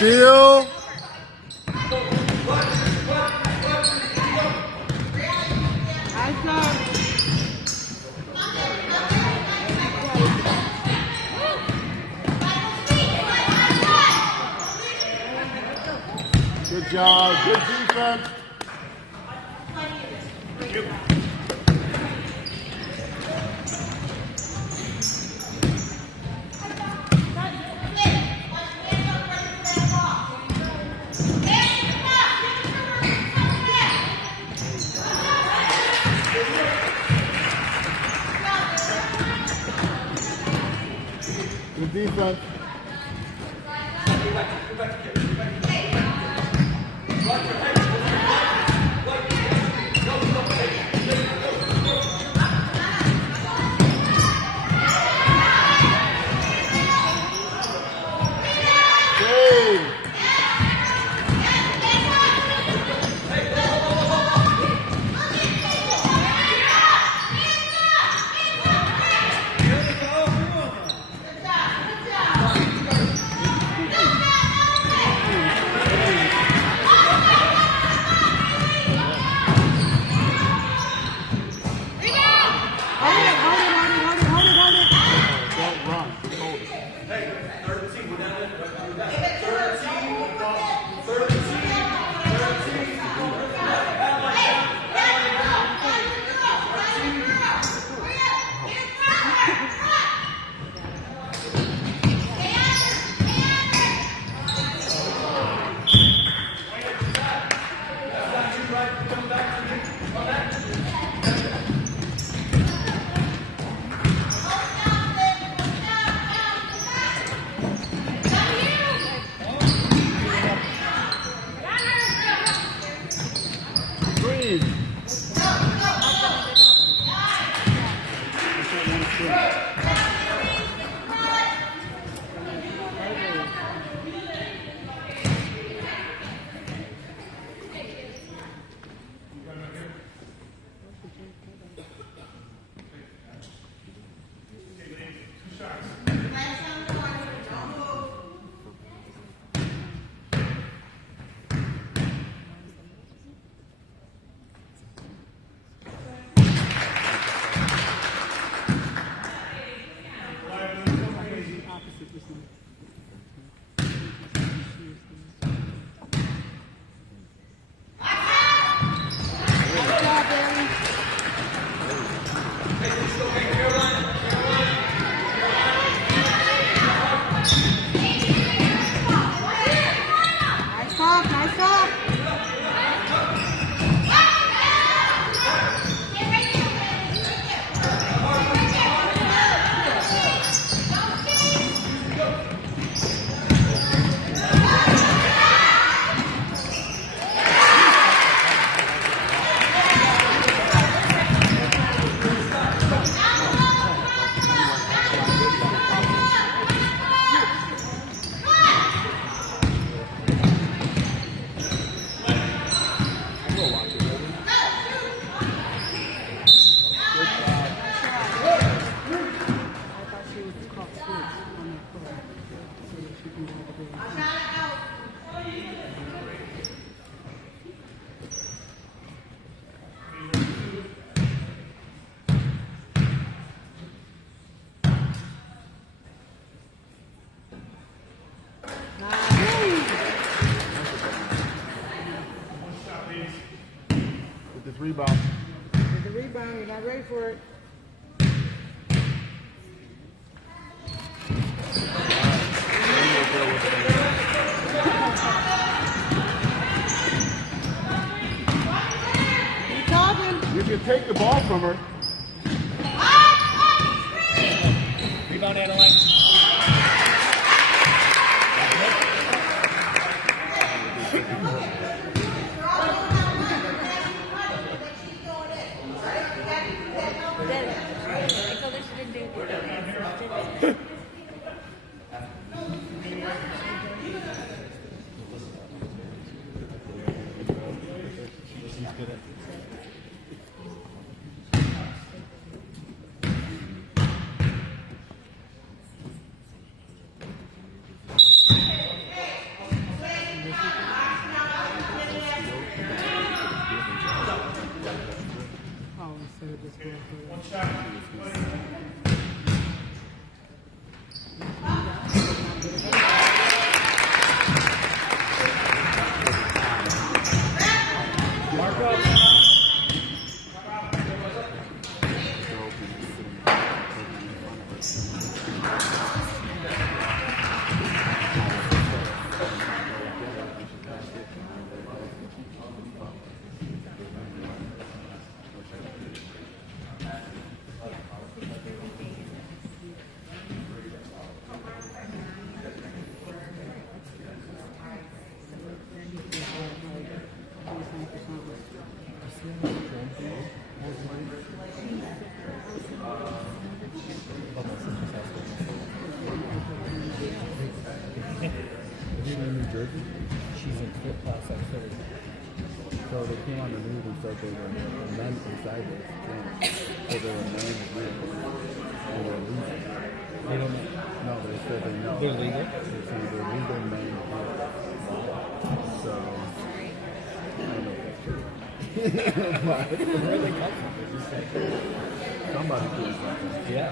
Steal. Good job. Good defense. Good defense. Rebound. Get the rebound. You're not ready for it. Keep talking. You can take the ball from her. Rebound, Adeline. She's in fit class at Philly. So they came on the news and said they were men inside this gym. So they were men and they're losing. They don't know. No, they said they know. They're legal? They say they're legal men here. So, I don't know if that's true. But where they come from? Somebody doing something. Yeah.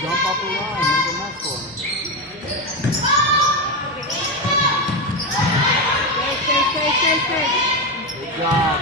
Jump up around, make a mess for him. Stay. Good job.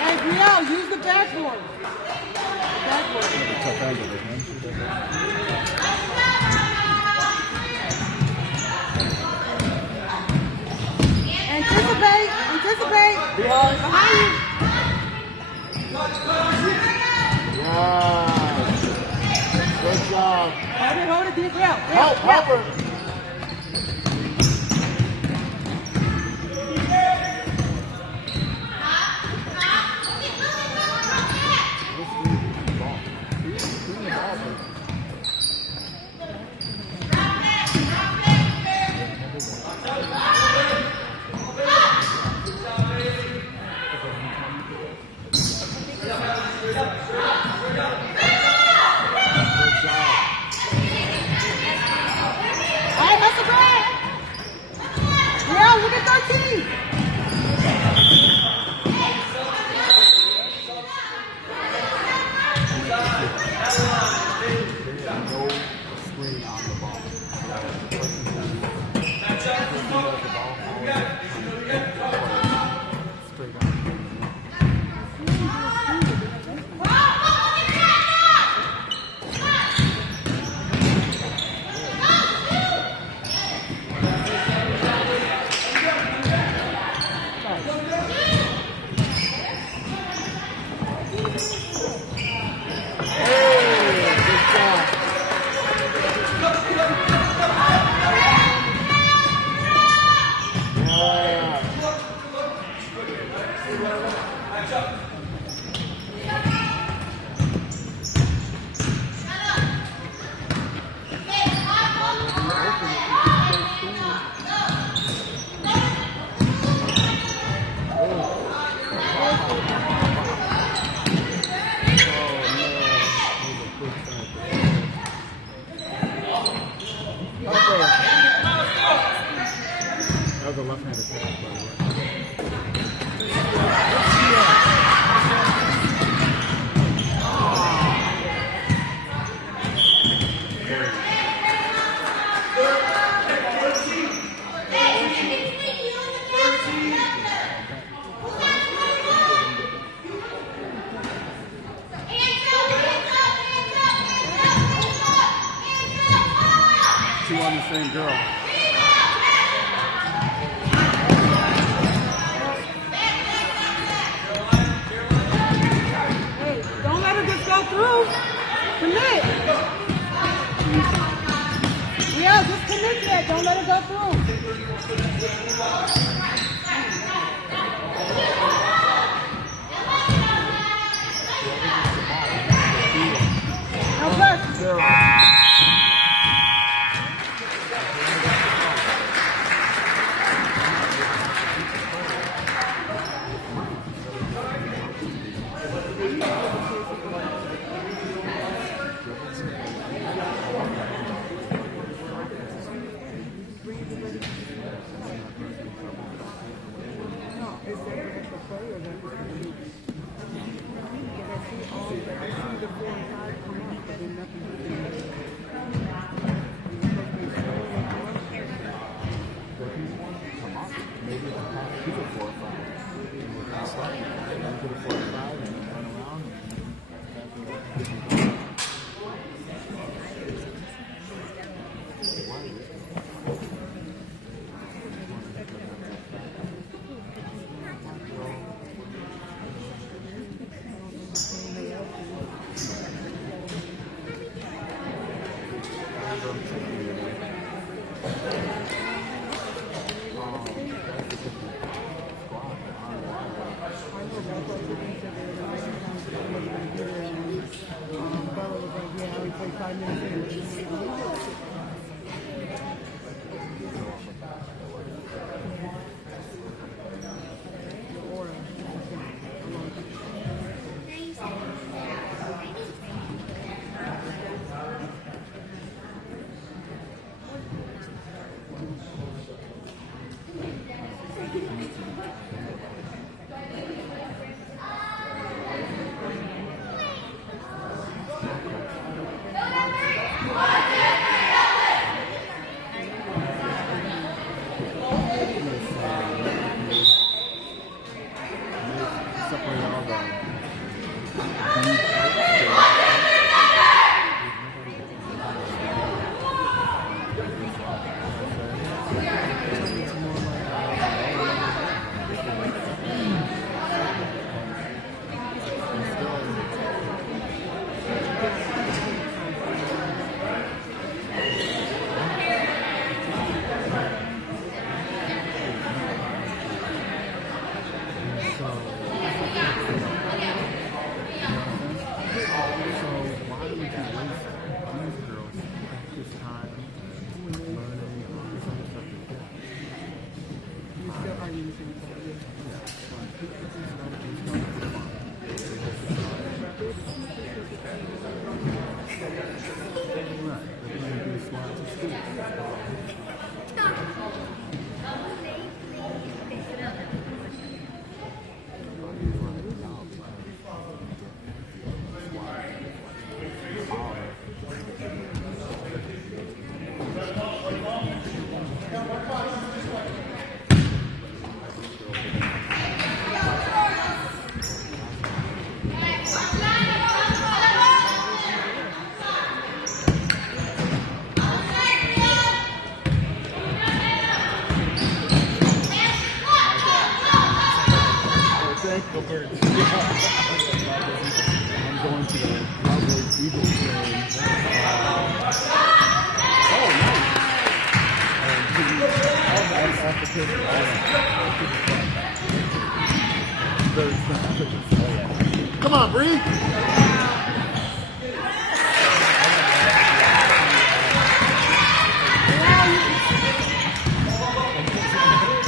Hey, Brielle, use the backboard. Tough angle, man. Anticipate. Behind. Behind you. Yeah. Good job. Hold it, deep Brielle. Help her. Hey, let's go. was a left-handed pass, by the way. Two on the same girl. Hey, don't let her just go through. Commit. Yeah, just commit to that. Don't let her go through. No pressure. Maybe it's a top. Keep it 4 or 5. Keep it 4 or 5 and run around. Go Birds. I'm going to the Cowboys Eagles game. Come on, Bree.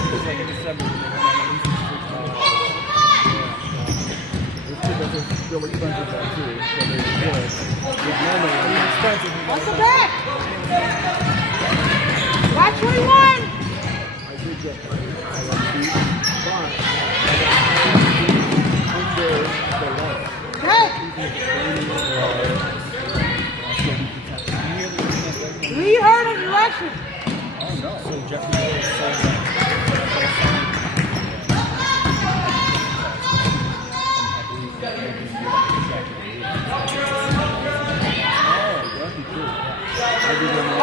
It's like in December. Still expensive though too, so they're good. Normally expensive. Watch the back. Watch 21. I think get my feet, but I got under the leg. Hey! We heard a direction. Oh no. So Jeffrey Miller said that.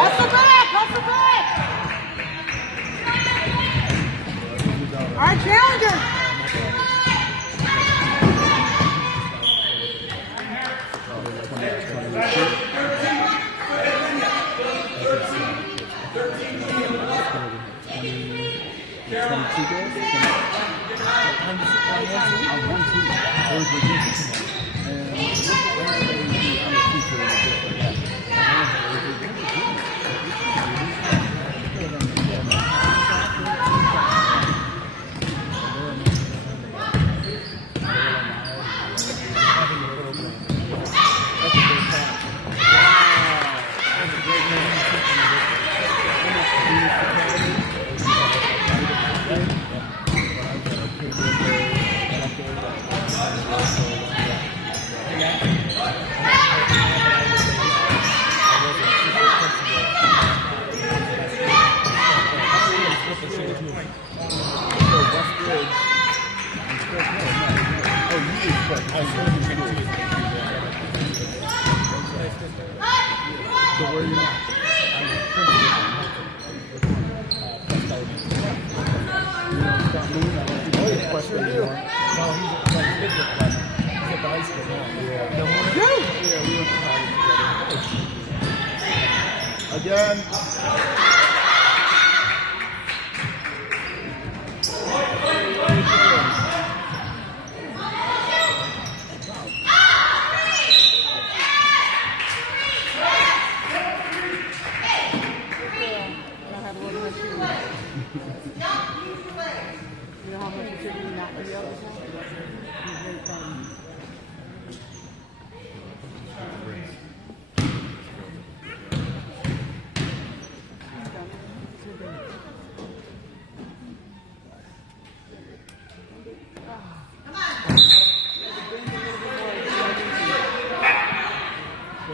Hustle back! Hustle back! Our challenger! Again. You know how much it took me not to be able to say? He's very proud of me.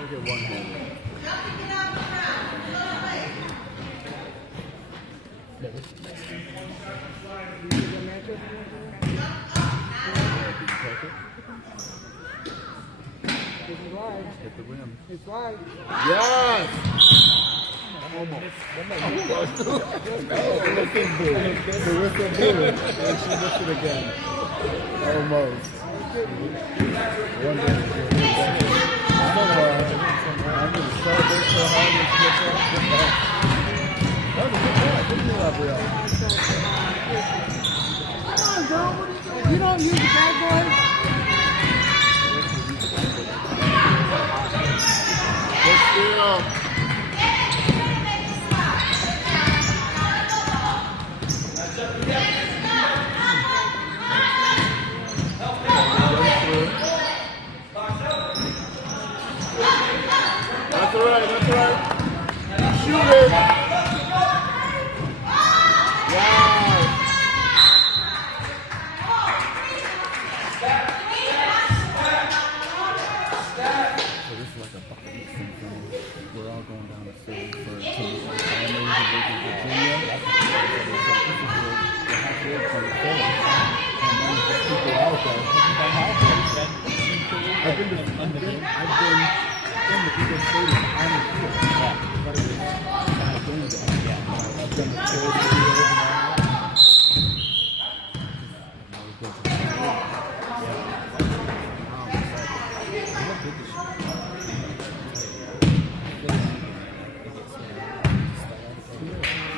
Get one more. It's wide. Hit the rim. It's wide. Yes! Almost. The whistle blew it, and she missed it again. Almost. One day. I'm going to celebrate so hard and get back. That was a good pass. Good deal, Gabrielle. Come on, girl. What are you doing? You don't use the bad boy? Good steal. That's all right. That's all right. Shoot it. Wow. So this is like a bucket list thing for me. We're all going down to Philly to meet our families and live in Virginia. This is where the halfway point of Philly. And then there's people out there. I've been in the Eagle Stadium on the field. But it was not a game day. I've done the tour of the field and all that.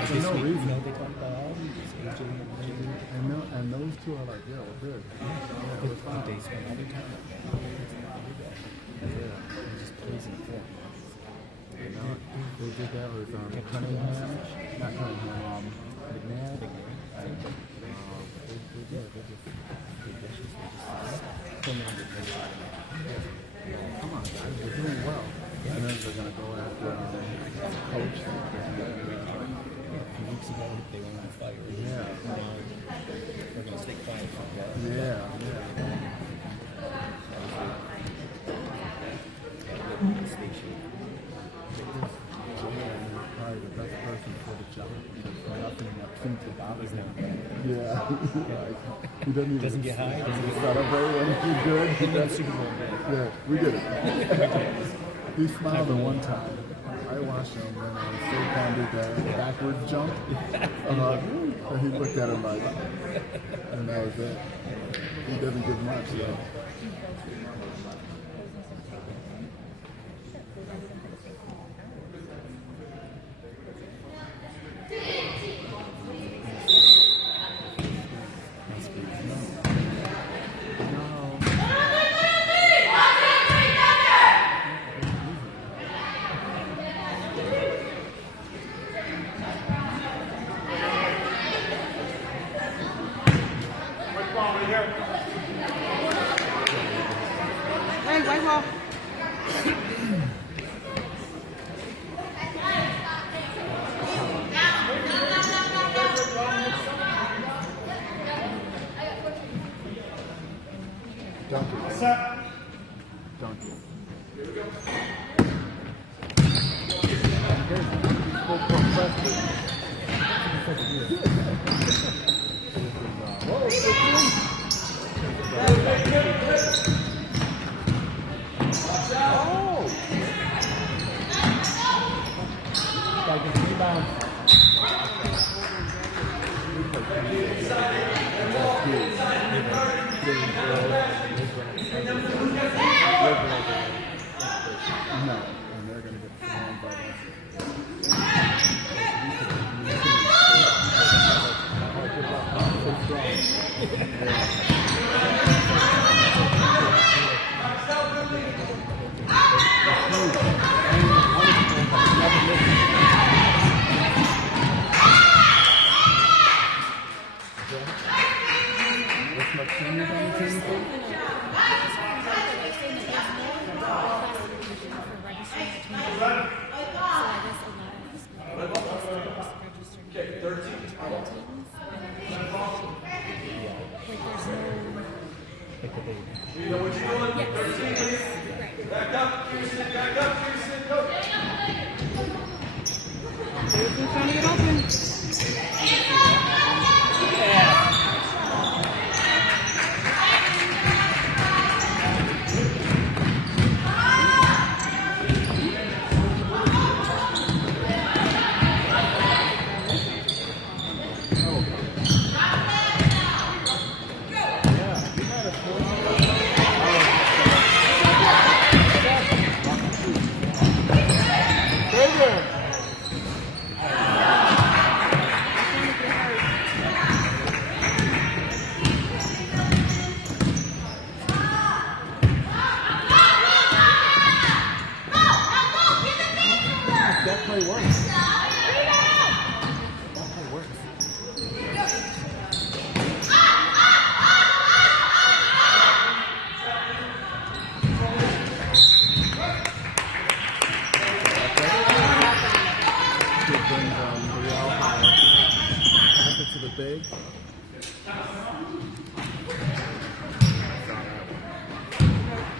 There's no reason. And those two are like, yeah, we're good. Yeah, it was fun. They spend all their time up there. Yeah, just pleasing for them. You know, they did that with Cunningham, not Cunningham, McNabb. They come on, guys, we're doing well. And then they're going to go after coach. A few weeks ago, they went on fire. Yeah. Yeah. Probably the best person for the job because nothing seems to bother him. Yeah. Like, he doesn't even Doesn't get high, doesn't get celebrate when he's good. Didn't win the Super Bowl. Yeah, we did it. He smiled the one time. I watched him when Saquon did that backwards jump. And he looked at him like, and that was it. He doesn't give much, though. Hey, white ball. Dunk it. Dunk it. Full compressor. Whoa, Like a rebound. No, and they're gonna get slammed by that. What's my seniors on the team for? Like the baby. Jason's trying to get open. That play works. That play works. It brings Real high. Pass it to the big.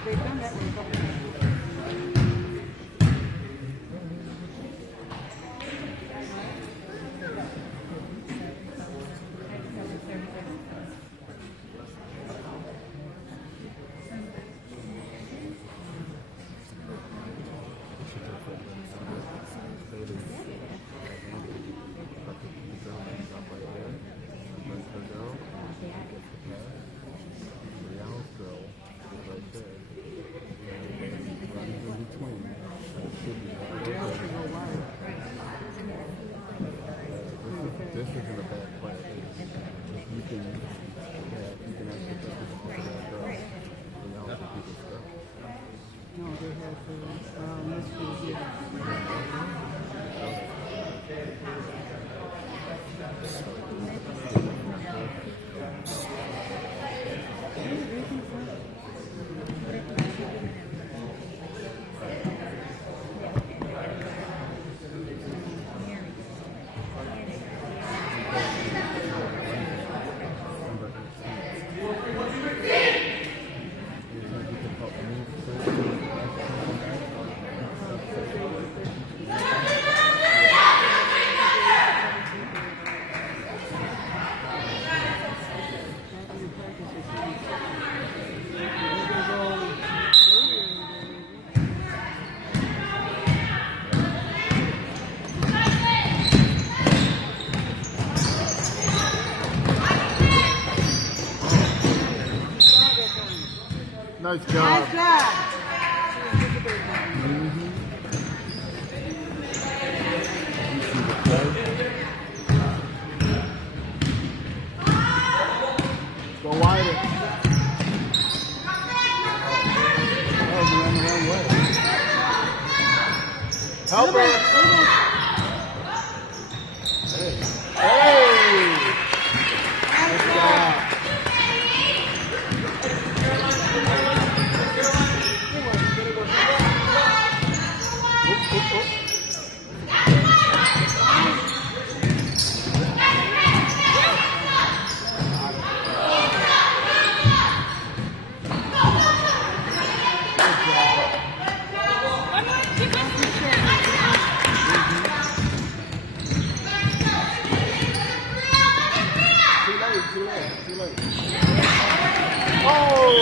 They've done that one a couple times. Nice Nice job. job. Go wider. Oh, you went the wrong way. Help her. Hey. Nice job. Oop, oop, oop. Too late. Oh!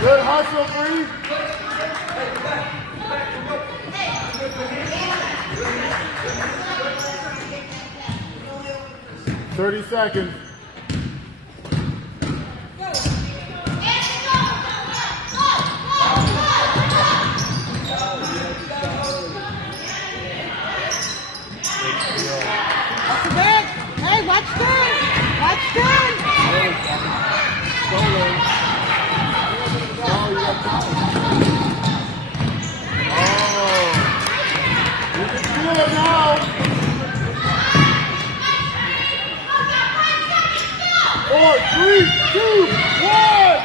Good hustle, Bree. "30 seconds. Watch the back. Hey, watch turn. Watch turn. Solo. Oh, you got power. Oh. You can feel it now. 4, 3, 2, 1.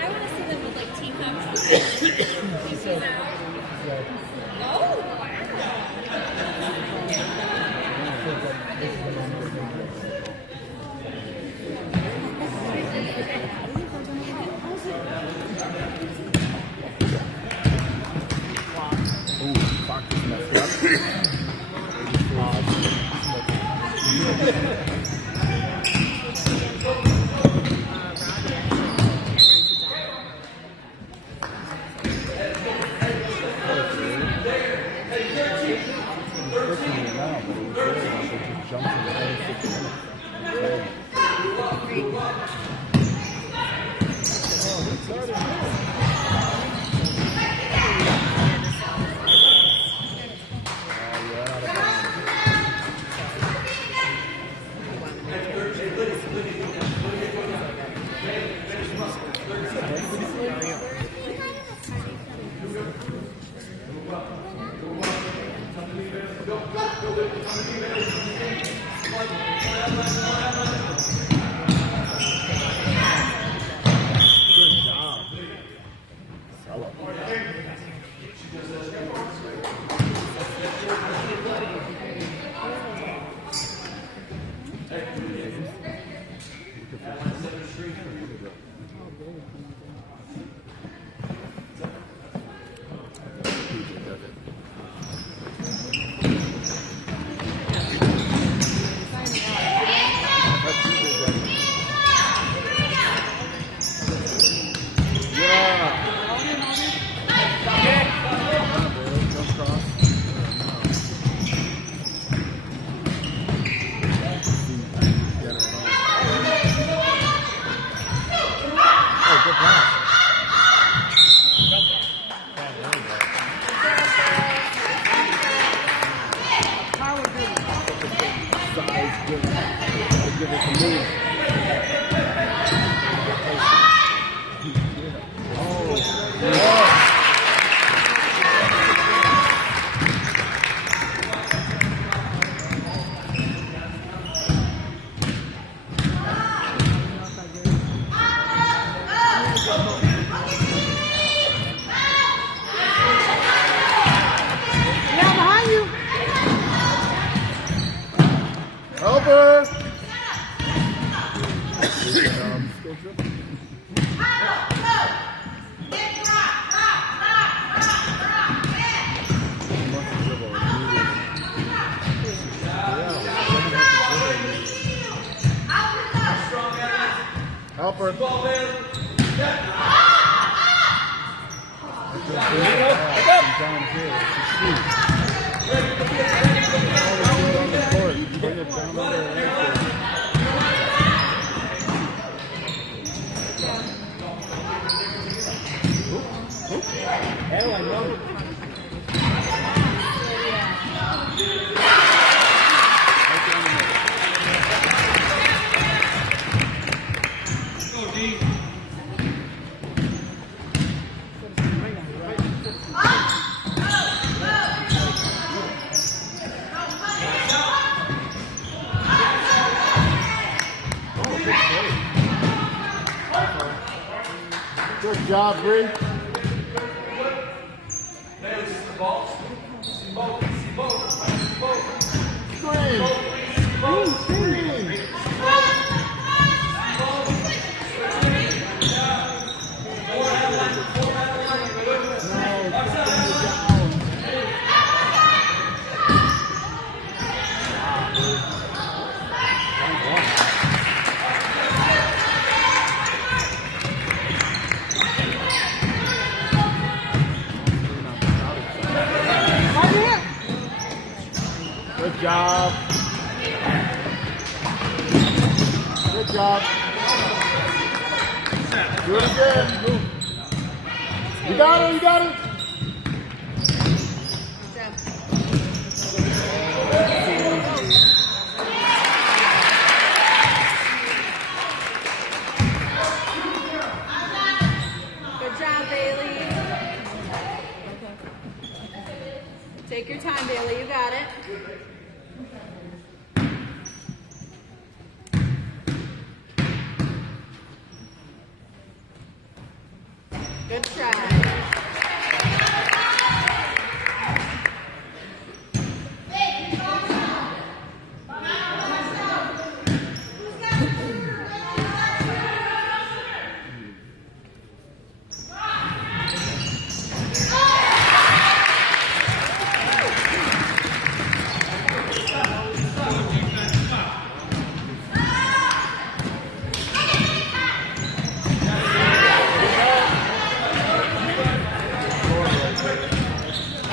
I want to see them with like teacups. Oh, they dribble. He wants to dribble immediately. Helper. Bring it down there. Hell, I know. Good job, Bree. Screen. Good job. Good job. Do it again. You got it, you got it. Good job, Bailey. Take your time, Bailey. You got it. Good try.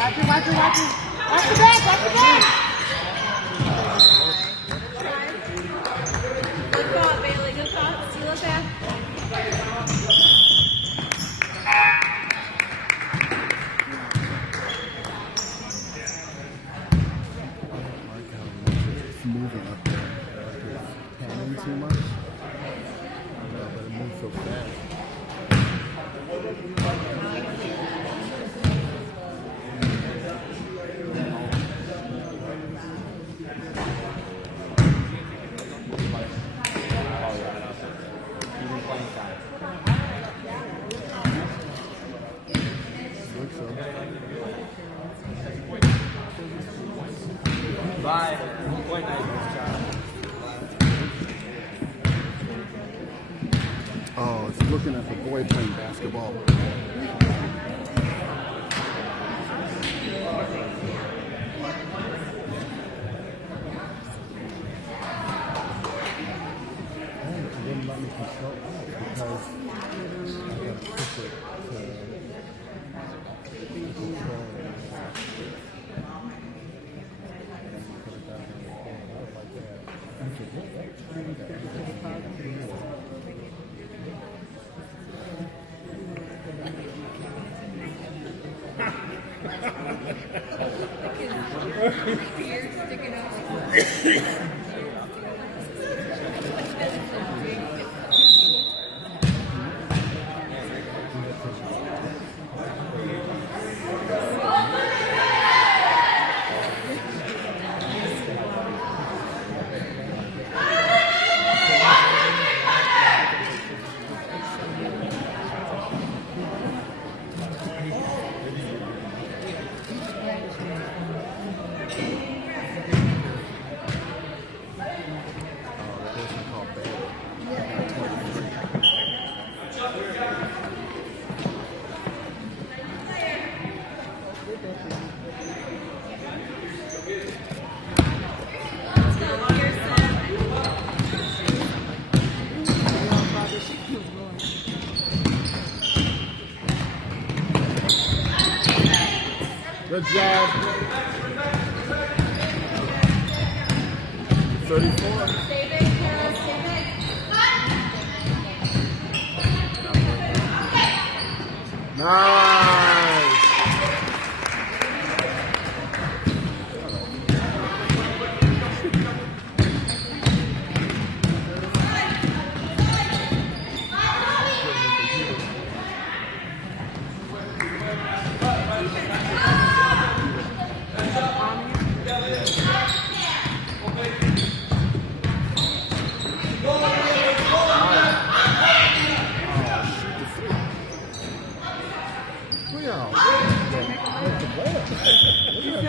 Watch the back, watch the back. Good thought, Bailey, good thought. Steal it back. It's moving up there. It's panning too much. But it moves so fast. Bye. Quite nice job. Oh, it's looking at the boy playing basketball. And it didn't let me control it because I got to push it to control it. Good job. 34. Stay big, Kara. Stay big. Nice. Wow.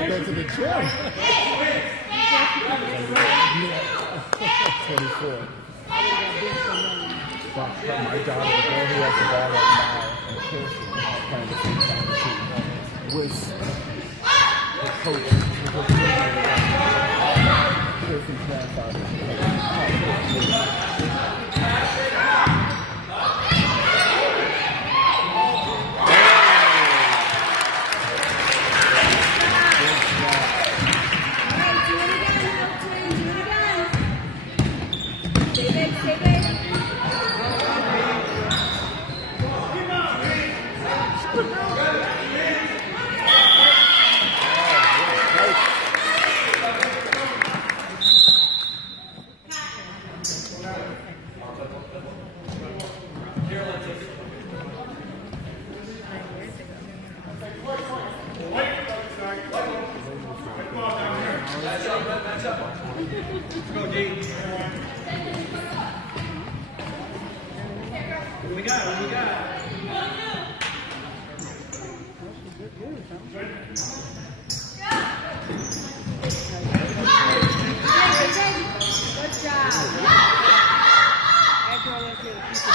Go to the gym. 24. But my daughter, the girl who has the ball right now, and Kirsten, are playing the same time too. With the coach, Kirsten's grandfather. Alright, do it again, Milton. Do it again. Stay big, stay big. Go, D. What we got? What we got? Good job. That girl went to the piece of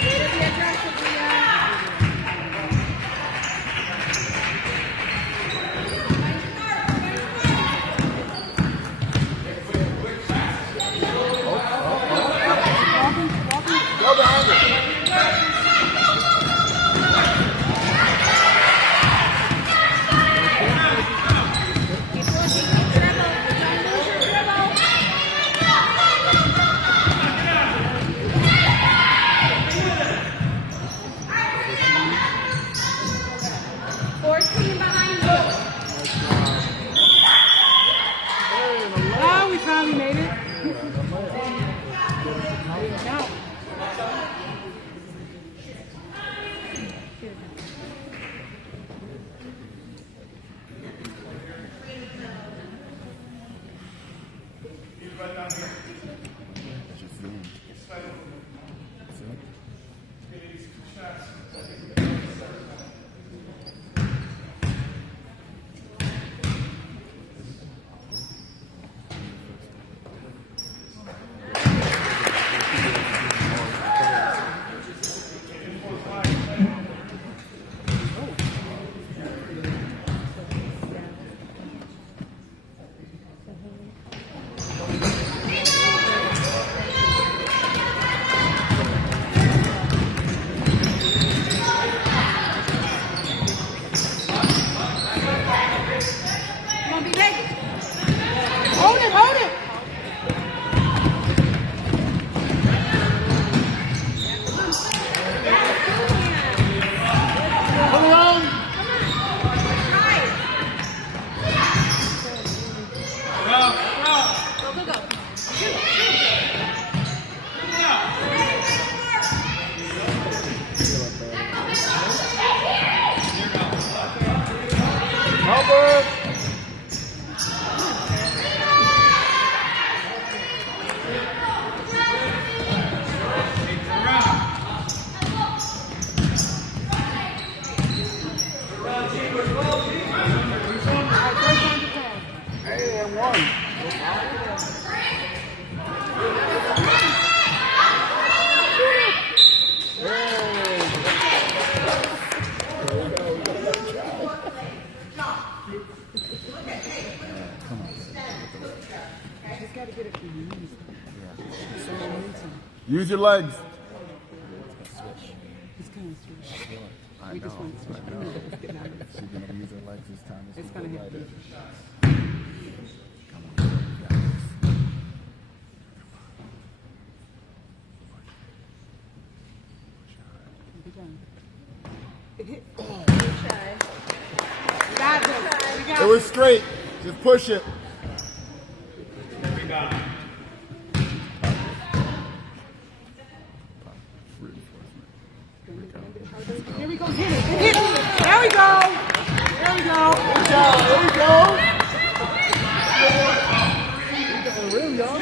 Way to be aggressive, Leah. Go behind it. Keep pushing, keep dribble. Don't lose your dribble. 14 behind you. Oh, we finally made it. No. Come on, be big. Hold it, hold it. Come on. Go, go, go. Albert. Hey, and one. Use your legs. this time. It's gonna hit me. Come on. Be done. Good try. We got this. We got It was straight. Just push it. Here we go. Hit it. Hit it. There we go. There we go. There we go. Real, y'all.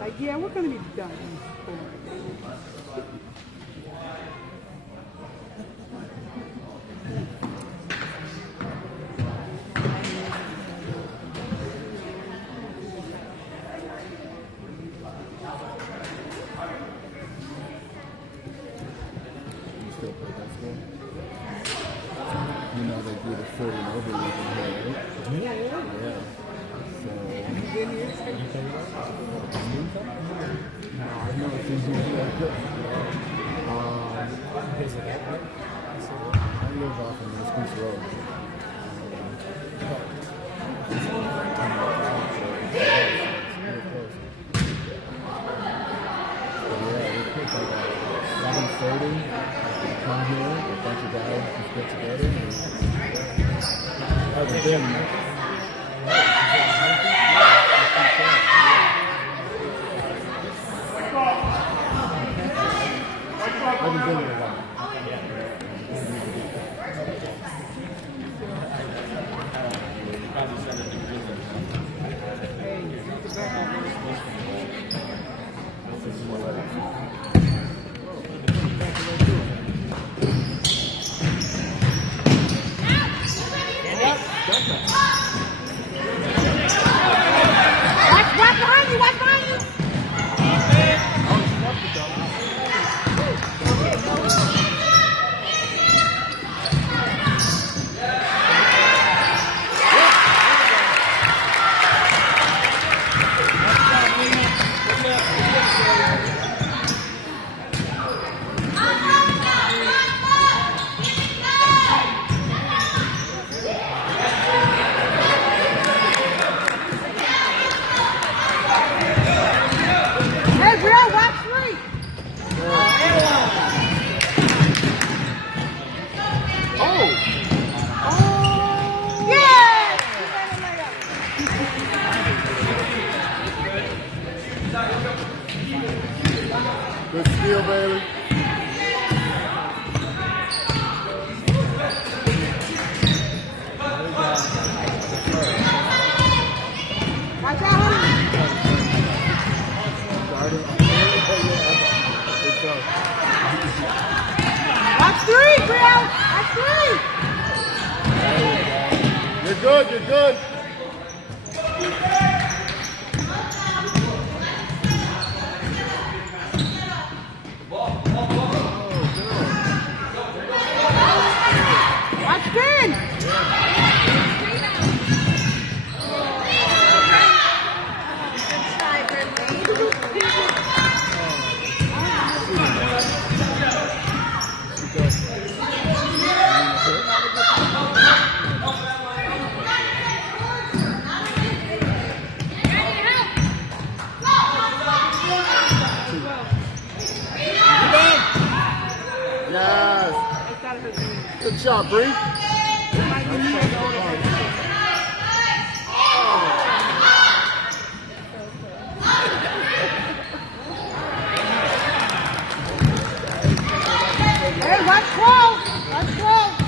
Like, yeah, we're gonna be done. You still play basketball? You know they do the 40 and over league in here, right? Yeah. So, no, I know it's usually like that. I live off of West Beach Road. Come here, a bunch of guys just get together and have a big I haven't been in a while. Watch behind you. Watch behind you. Hey, Brielle, watch three. Oh! Yes! Good steal, Bailey. Watch out, honey. Watch three, Brielle. Watch three. You're good, you're good. Watch 10. Good try, Brittany. Yes. Good job, Bree. Hey, watch 12. Watch 12.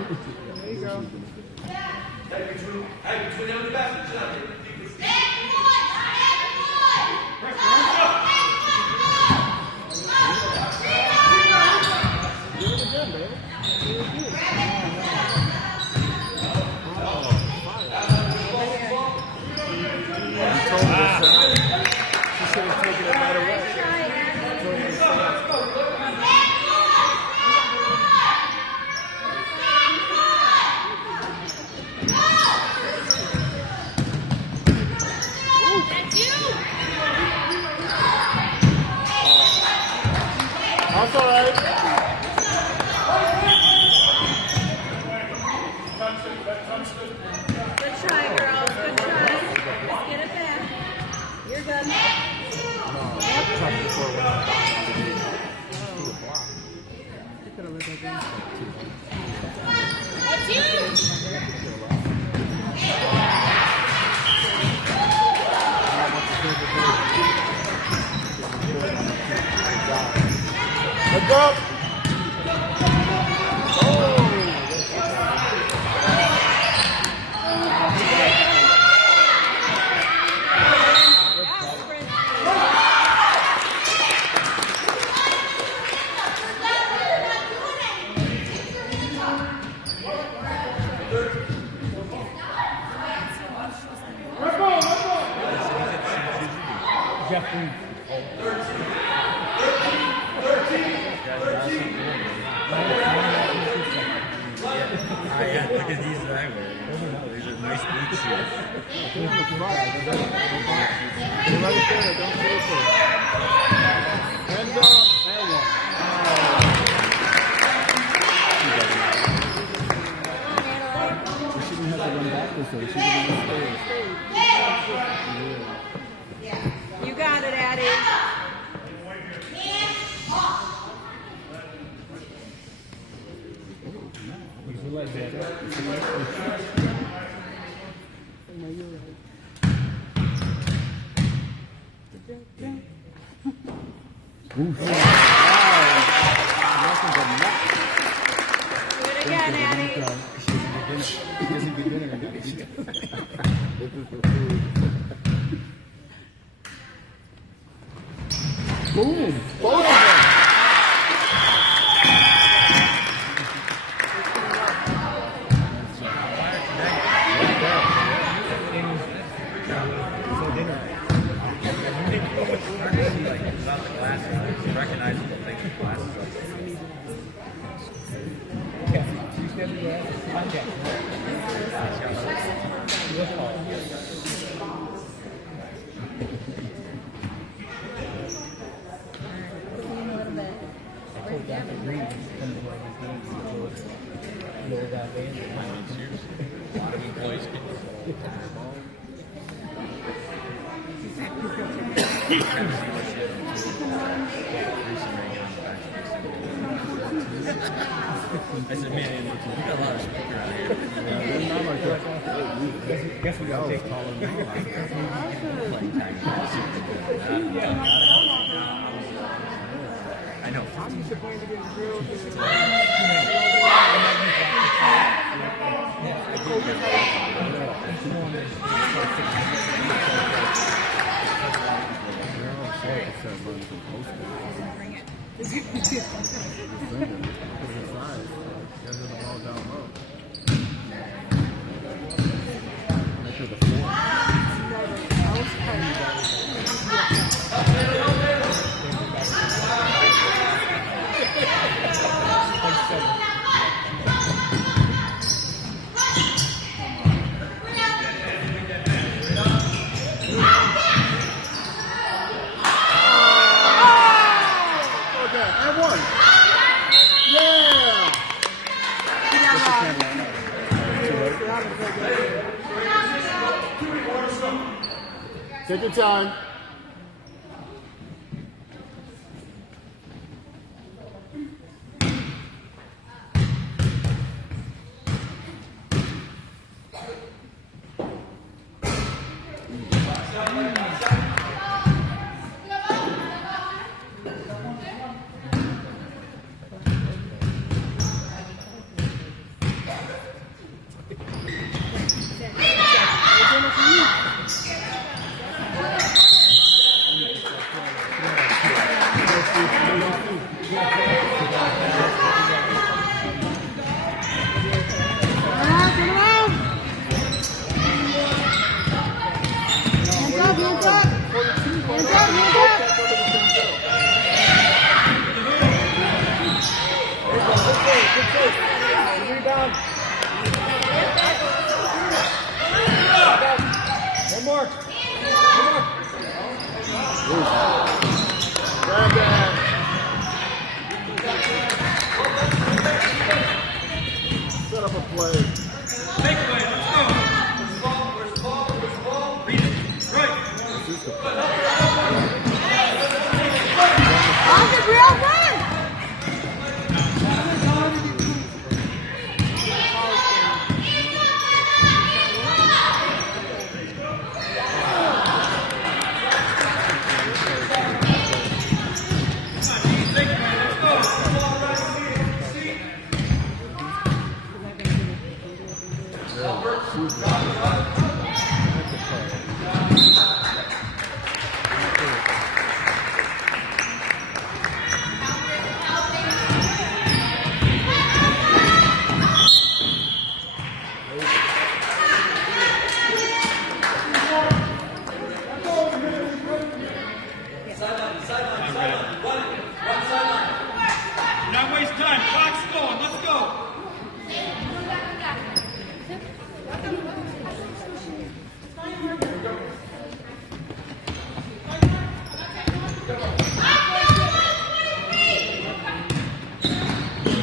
There you go. Do it again, baby. He told us she should have taken it right away. Told her to stop. That's you. That's all right. Good try, girls. Good try. Let's get it back. You're good. That's you. Let's go. Jeffrey. Yeah, look at these eyewear. These are nice boot shoes. You're right there. Don't say it. Hands up. And one. She didn't have to run back this way. She didn't have to stay. You got it, Addie. You like that. Do it again, Addie. She doesn't be winning again. This is for food. Boom. Both of them. Without the glasses, you recognize the thing with glasses up. A lot of employees I said, man, we got a lot of smoke around here. They're not like that. Guess we gotta take Colin now. I know. They're all short except running from post. His size. Guys are the ball down low. Make sure the floor. Okay, and one. Yeah! Take your time. One more. Grab that. Set up a play. Take away. Let's go. Where's the ball? Where's the ball? Read it. Right. This is the play. On the real run. Not waste time. Clock's going. Let's go.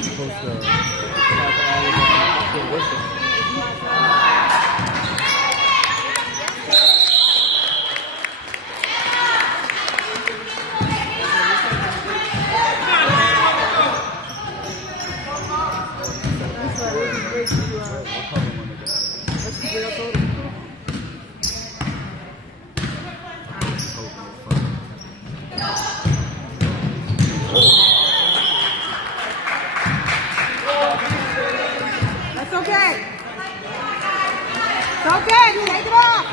Supposed to have all of the whistle. That's okay. It's okay. Take it off.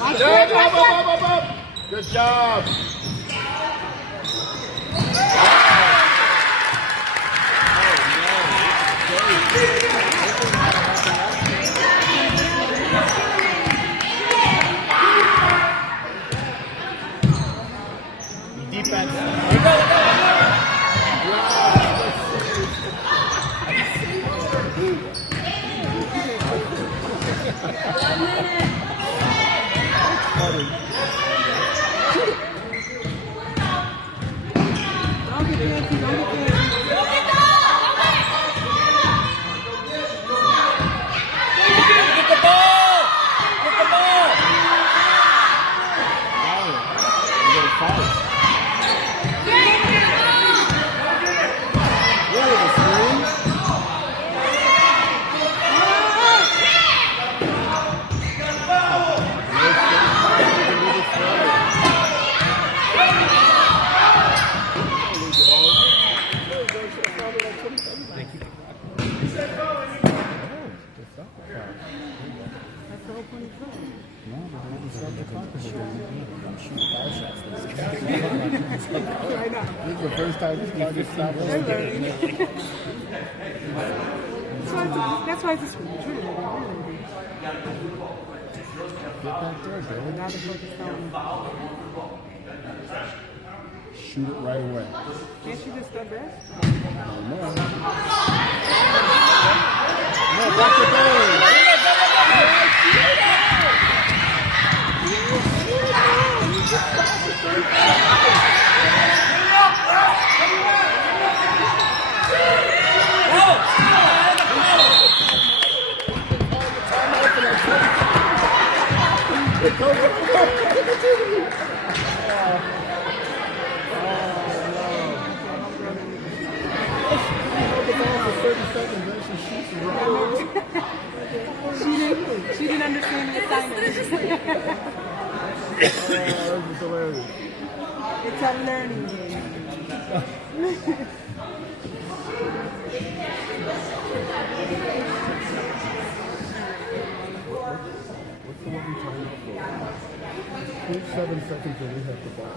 Watch Up, it, up, watch it. up, up, up. Good job. Don't get fancy, don't get fancy. Get the ball! Get the ball! You gotta foul it. Really, the screen? That's the whole point of football. No, but they didn't start the clock this year. Shoot foul shots. I know. This is the first time this clock is stopped. They're learning. That's why it's a school. It's really good. Get back there, David. Now they're focused on. Shoot it right away. Can't you just step back? No, back to Bailey. She didn't understand the assignment. This is hilarious. It's a learning game. What's the one we timed up for? Keep 7 seconds and we have the ball.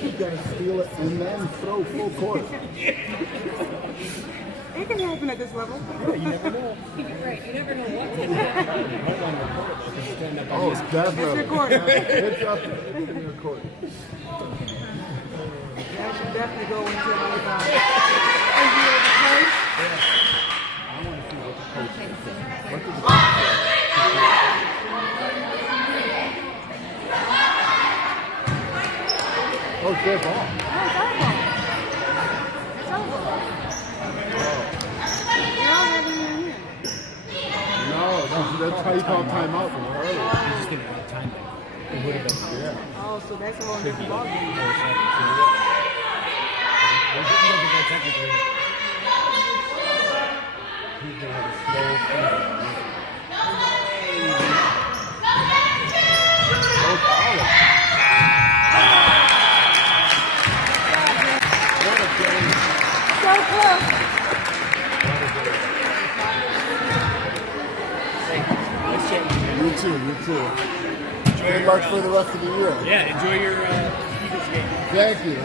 You gotta steal it and then throw full court. It can happen at this level. Yeah, you never know. Right, you never know what can happen. You might want to record it. I can stand up on Oh, this. definitely. It's recorded. It's up there. It's recorded. That should definitely go into like NBA the play. I want to see what the coach says. What did the Oh, good ball. Oh, it's over. It's over. Y'all have it in here. No, that's how you call timeout from earlier. You just didn't have time. It would have been. Yeah. Oh, so that's a whole different ballgame. Technically, he's gonna have a slow finger. Oh, Paula. What a game. So close. You too, you too. Good luck for the rest of the year. Yeah, enjoy your Eagles game. Thank you.